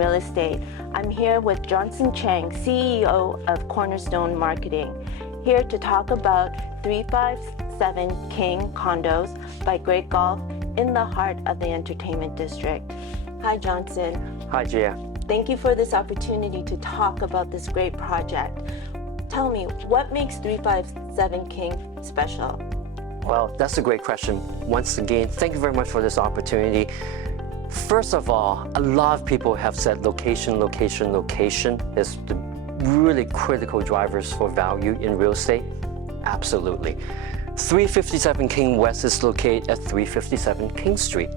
Real Estate. I'm here with Johnson Chang, CEO of Cornerstone Marketing, here to talk about 357 King condos by Great Golf in the heart of the entertainment district. Hi, Johnson. Hi, Gia. Thank you for this opportunity to talk about this great project. Tell me, what makes 357 King special? Well, that's a great question. Once again, thank you very much for this opportunity. First of all, a lot of people have said location is the really critical drivers for value in real estate. Absolutely. 357 King West is located at 357 King Street,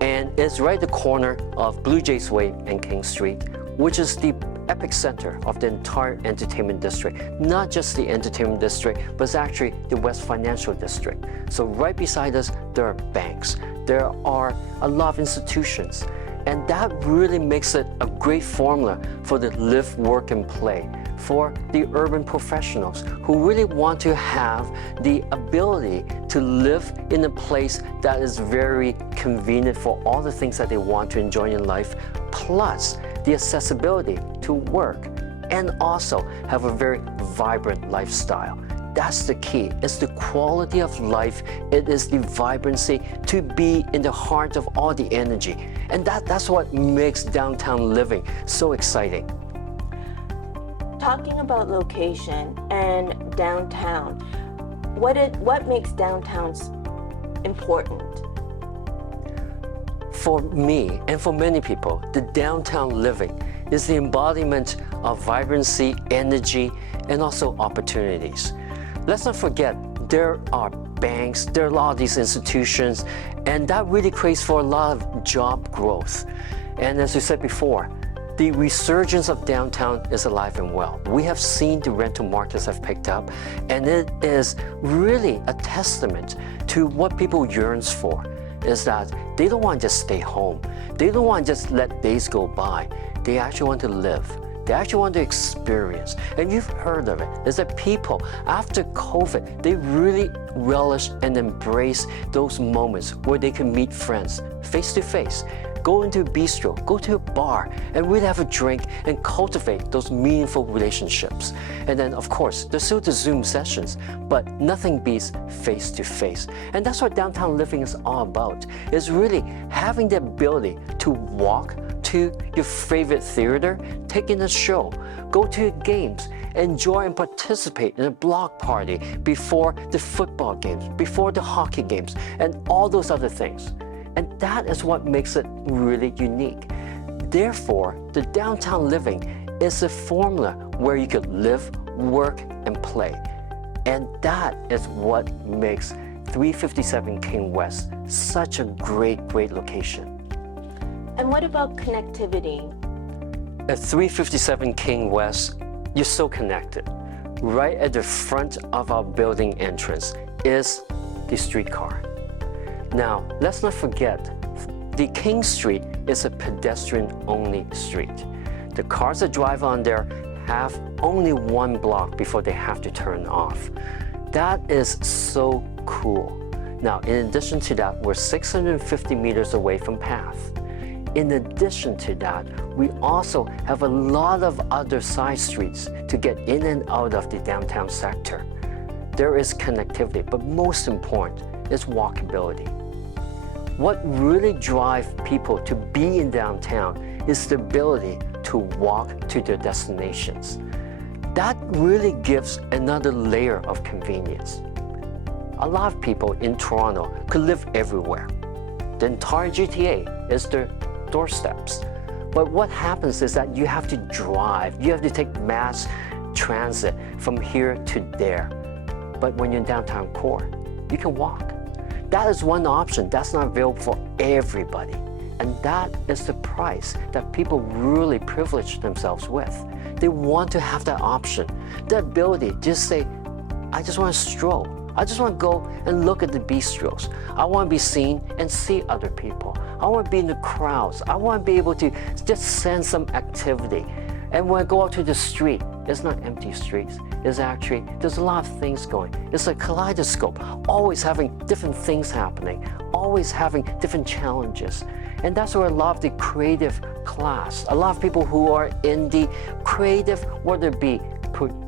and it's right at the corner of Blue Jays Way and King Street, which is the epicenter of the entire entertainment district. Not just the entertainment district, but it's actually the West Financial District. So right beside us, there are banks, there are a lot of institutions, and that really makes it a great formula for the live, work, and play for the urban professionals who really want to have the ability to live in a place that is very convenient for all the things that they want to enjoy in life, plus the accessibility to work, and also have a very vibrant lifestyle. That's the key. It's the quality of life. It is the vibrancy to be in the heart of all the energy. And that's what makes downtown living so exciting. Talking about location and downtown, what makes downtowns important? For me and for many people, the downtown living is the embodiment of vibrancy, energy, and also opportunities. Let's not forget, there are banks, there are a lot of these institutions, and that really creates for a lot of job growth. And as we said before, the resurgence of downtown is alive and well. We have seen the rental markets have picked up, and it is really a testament to what people yearns for, is that they don't want to just stay home. They don't want to just let days go by. They actually want to live. They actually want to experience. And you've heard of it, is that people, after COVID, they really relish and embrace those moments where they can meet friends face to face, go into a bistro, go to a bar, and really have a drink and cultivate those meaningful relationships. And then, of course, there's still the Zoom sessions, but nothing beats face to face. And that's what downtown living is all about, is really having the ability to walk to your favorite theater, take in a show, go to games, enjoy and participate in a block party before the football games, before the hockey games, and all those other things. And that is what makes it really unique. Therefore, the downtown living is a formula where you could live, work, and play. And that is what makes 357 King West such a great location. And what about connectivity? At 357 King West, you're so connected. Right at the front of our building entrance is the streetcar. Now, let's not forget, the King Street is a pedestrian-only street. The cars that drive on there have only one block before they have to turn off. That is so cool. Now, in addition to that, we're 650 meters away from Path. In addition to that, we also have a lot of other side streets to get in and out of the downtown sector. There is connectivity, but most important is walkability. What really drives people to be in downtown is the ability to walk to their destinations. That really gives another layer of convenience. A lot of people in Toronto could live everywhere. The entire GTA is their doorsteps. But what happens is that you have to drive, you have to take mass transit from here to there. But when you're in downtown core, you can walk. That is one option that's not available for everybody. And that is the price that people really privilege themselves with. They want to have that option, the ability to just say, I just want to stroll. I just want to go and look at the bistros. I want to be seen and see other people. I want to be in the crowds. I want to be able to just sense some activity. And when I go out to the street, it's not empty streets. It's actually, there's a lot of things going. It's a kaleidoscope, always having different things happening, always having different challenges. And that's where a lot of the creative class, a lot of people who are in the creative, whether it be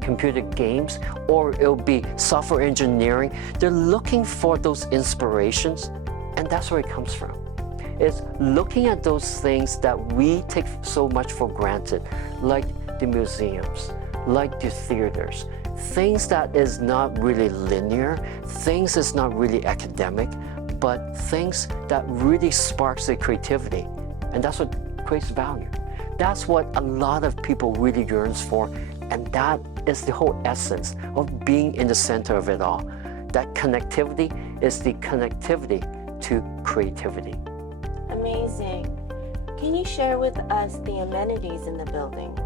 computer games or it'll be software engineering, they're looking for those inspirations, and that's where it comes from. It's looking at those things that we take so much for granted, like the museums, like the theaters, things that is not really linear, things that's not really academic, but things that really sparks their creativity. And that's what creates value. That's what a lot of people really yearns for, and that is the whole essence of being in the center of it all. That connectivity is the connectivity to creativity. Amazing. Can you share with us the amenities in the building?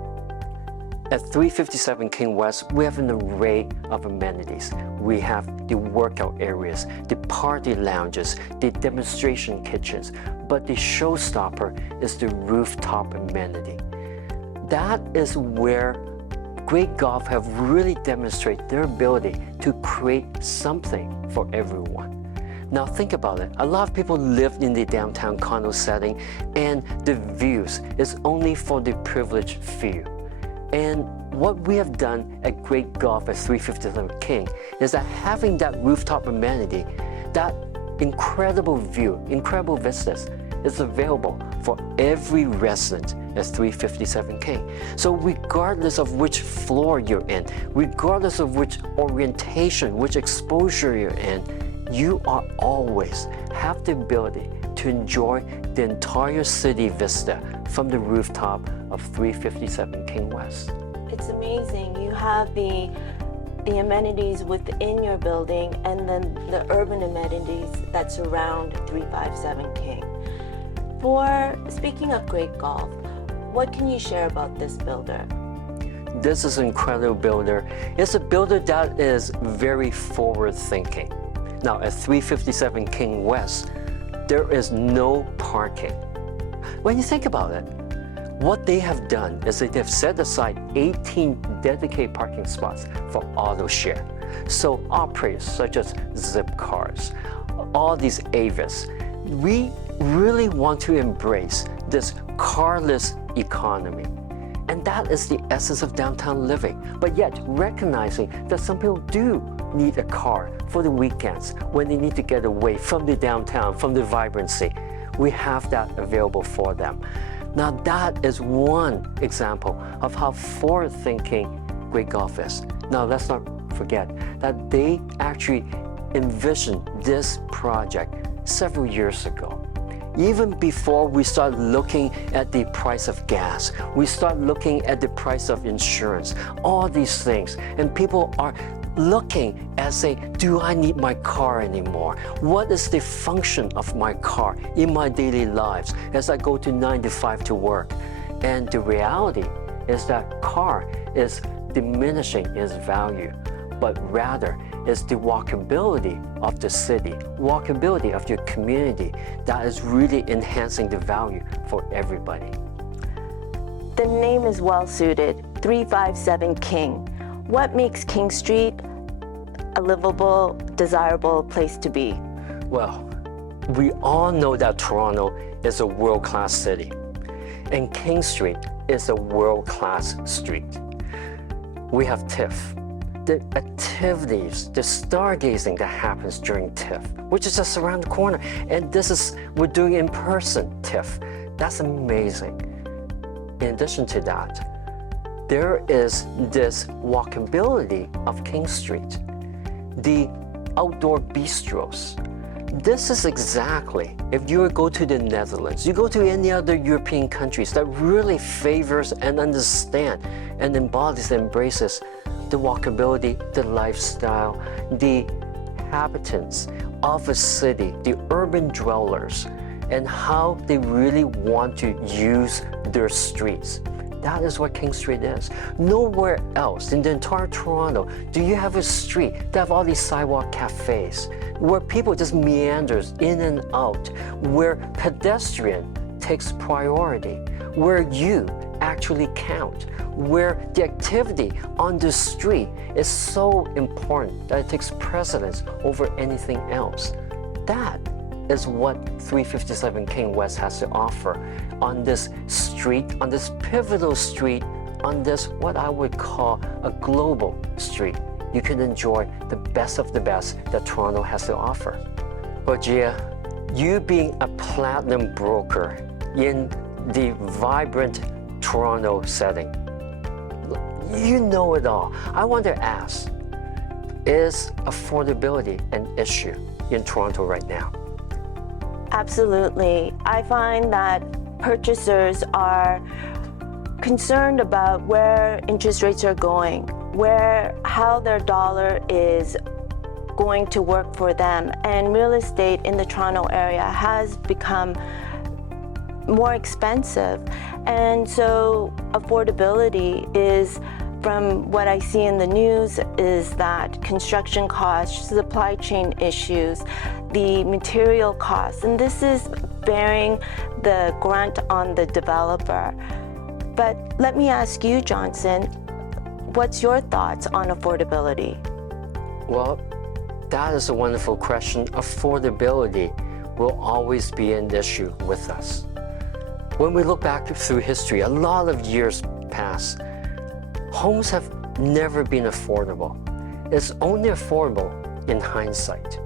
At 357 King West, we have an array of amenities. We have the workout areas, the party lounges, the demonstration kitchens, but the showstopper is the rooftop amenity. That is where Great Golf have really demonstrated their ability to create something for everyone. Now think about it. A lot of people live in the downtown condo setting, and the views is only for the privileged few. And what we have done at Great Golf at 357 King is that having that rooftop amenity, that incredible view, incredible vistas, is available for every resident at 357 King. So regardless of which floor you're in, regardless of which orientation, which exposure you're in, you are always have the ability to enjoy the entire city vista from the rooftop of 357 King West. It's amazing. You have the amenities within your building and then the urban amenities that surround 357 King. Speaking of Great Golf, what can you share about this builder? This is an incredible builder. It's a builder that is very forward-thinking. Now at 357 King West, there is no parking. When you think about it, what they have done is that they've set aside 18 dedicated parking spots for auto share. So operators such as Zipcars, all these Avis, we really want to embrace this carless economy. And that is the essence of downtown living, but yet recognizing that some people do need a car for the weekends when they need to get away from the downtown, from the vibrancy. We have that available for them. Now that is one example of how forward-thinking Great Golf is. Now let's not forget that they actually envisioned this project several years ago. Even before we start looking at the price of gas, we start looking at the price of insurance, all these things, and people are looking and say, do I need my car anymore? What is the function of my car in my daily lives as I go to 9 to 5 to work? And the reality is that car is diminishing its value, but rather is the walkability of the city, walkability of your community that is really enhancing the value for everybody. The name is well suited, 357 King. What makes King Street a livable, desirable place to be? Well, we all know that Toronto is a world-class city, and King Street is a world-class street. We have TIFF, the activities, the stargazing that happens during TIFF, which is just around the corner. And we're doing in-person TIFF. That's amazing. In addition to that, there is this walkability of King Street, the outdoor bistros. This is exactly, if you go to the Netherlands, you go to any other European countries that really favors and understand and embodies and embraces the walkability, the lifestyle, the inhabitants of a city, the urban dwellers, and how they really want to use their streets. That is what King Street is. Nowhere else in the entire Toronto do you have a street that have all these sidewalk cafes where people just meanders in and out, where pedestrian takes priority, where you actually count, where the activity on the street is so important that it takes precedence over anything else. That is what 357 King West has to offer on this street, on this pivotal street, on this what I would call a global street. You can enjoy the best of the best that Toronto has to offer. But Gia, you being a platinum broker in the vibrant Toronto setting, you know it all. I want to ask, is affordability an issue in Toronto right now? Absolutely. I find that purchasers are concerned about where interest rates are going, how their dollar is going to work for them. And real estate in the Toronto area has become more expensive. And so affordability is, from what I see in the news, is that construction costs, supply chain issues, the material costs, and this is bearing the grunt on the developer. But let me ask you, Johnson, what's your thoughts on affordability? Well, that is a wonderful question. Affordability will always be an issue with us. When we look back through history, a lot of years pass. Homes have never been affordable. It's only affordable in hindsight.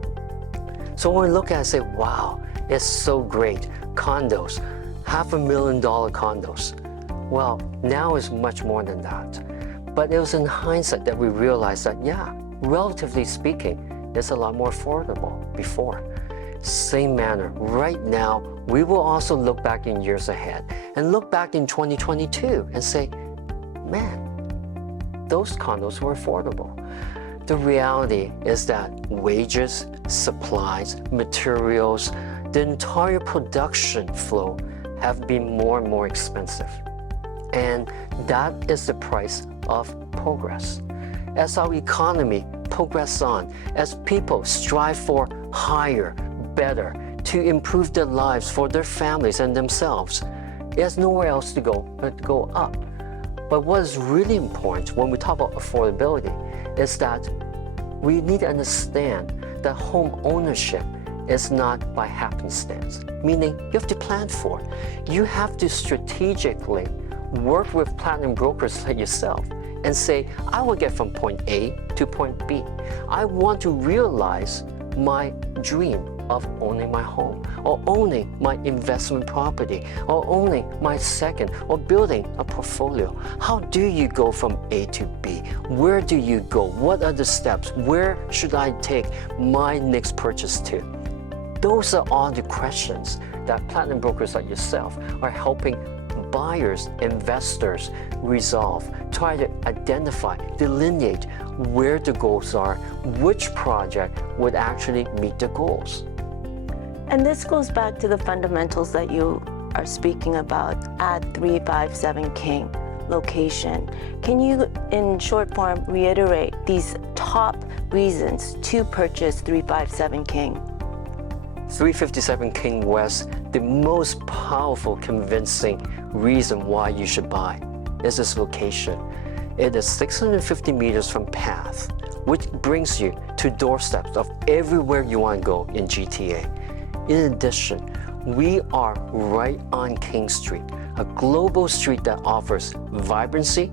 So when we look at it and say, wow, it's so great, condos, $500,000 condos. Well, now it's much more than that. But it was in hindsight that we realized that, yeah, relatively speaking, it's a lot more affordable before. Same manner, right now, we will also look back in years ahead and look back in 2022 and say, man, those condos were affordable. The reality is that wages, supplies, materials, the entire production flow have been more and more expensive. And that is the price of progress. As our economy progresses on, as people strive for higher, better, to improve their lives for their families and themselves, there's nowhere else to go but to go up. But what is really important when we talk about affordability is that we need to understand that home ownership is not by happenstance, meaning you have to plan for it. You have to strategically work with platinum brokers like yourself and say, I will get from point A to point B. I want to realize my dream of owning my home, or owning my investment property, or owning my second, or building a portfolio. How do you go from A to B? Where do you go? What are the steps? Where should I take my next purchase to? Those are all the questions that platinum brokers like yourself are helping buyers, investors resolve, try to identify, delineate where the goals are, which project would actually meet the goals. And this goes back to the fundamentals that you are speaking about at 357 King location. Can you, in short form, reiterate these top reasons to purchase 357 King? 357 King West, the most powerful, convincing reason why you should buy is its location. It is 650 meters from path, which brings you to doorsteps of everywhere you want to go in GTA. In addition, we are right on King Street, a global street that offers vibrancy,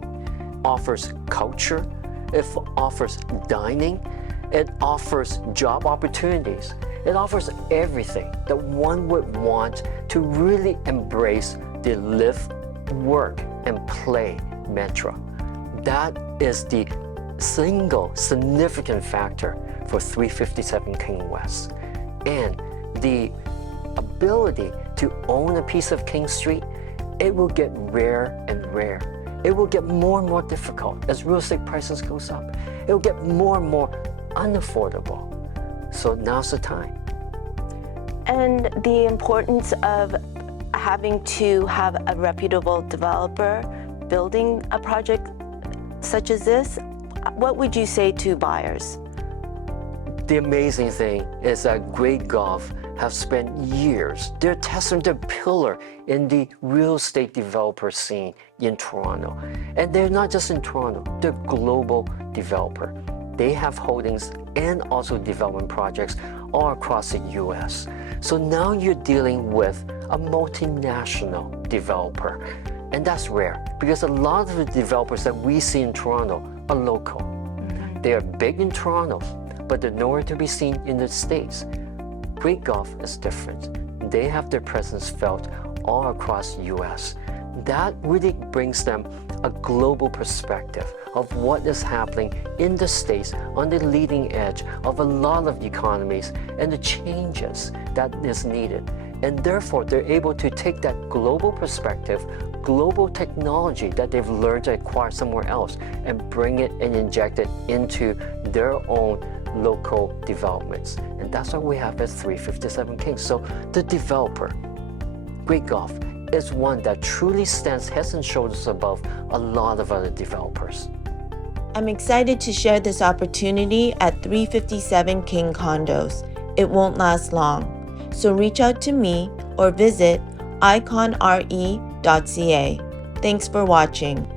offers culture, it offers dining, it offers job opportunities. It offers everything that one would want to really embrace the live, work, and play mantra. That is the single significant factor for 357 King West. And the ability to own a piece of King Street, it will get rare and rare. It will get more and more difficult as real estate prices goes up. It will get more and more unaffordable. So now's the time. And the importance of having to have a reputable developer building a project such as this, what would you say to buyers? The amazing thing is that Great Gulf have spent years, they're testing their pillar in the real estate developer scene in Toronto. And they're not just in Toronto, they're global developer. They have holdings and also development projects all across the US. So now you're dealing with a multinational developer. And that's rare because a lot of the developers that we see in Toronto are local. They are big in Toronto, but they're nowhere to be seen in the States. Great Golf is different. They have their presence felt all across US. That really brings them a global perspective of what is happening in the States on the leading edge of a lot of economies and the changes that is needed. And therefore, they're able to take that global perspective, global technology that they've learned to acquire somewhere else and bring it and inject it into their own local developments. And that's what we have at 357 King. So the developer, Great Golf, is one that truly stands heads and shoulders above a lot of other developers. I'm excited to share this opportunity at 357 King Condos. It won't last long. So reach out to me or visit iconre.ca. Thanks for watching.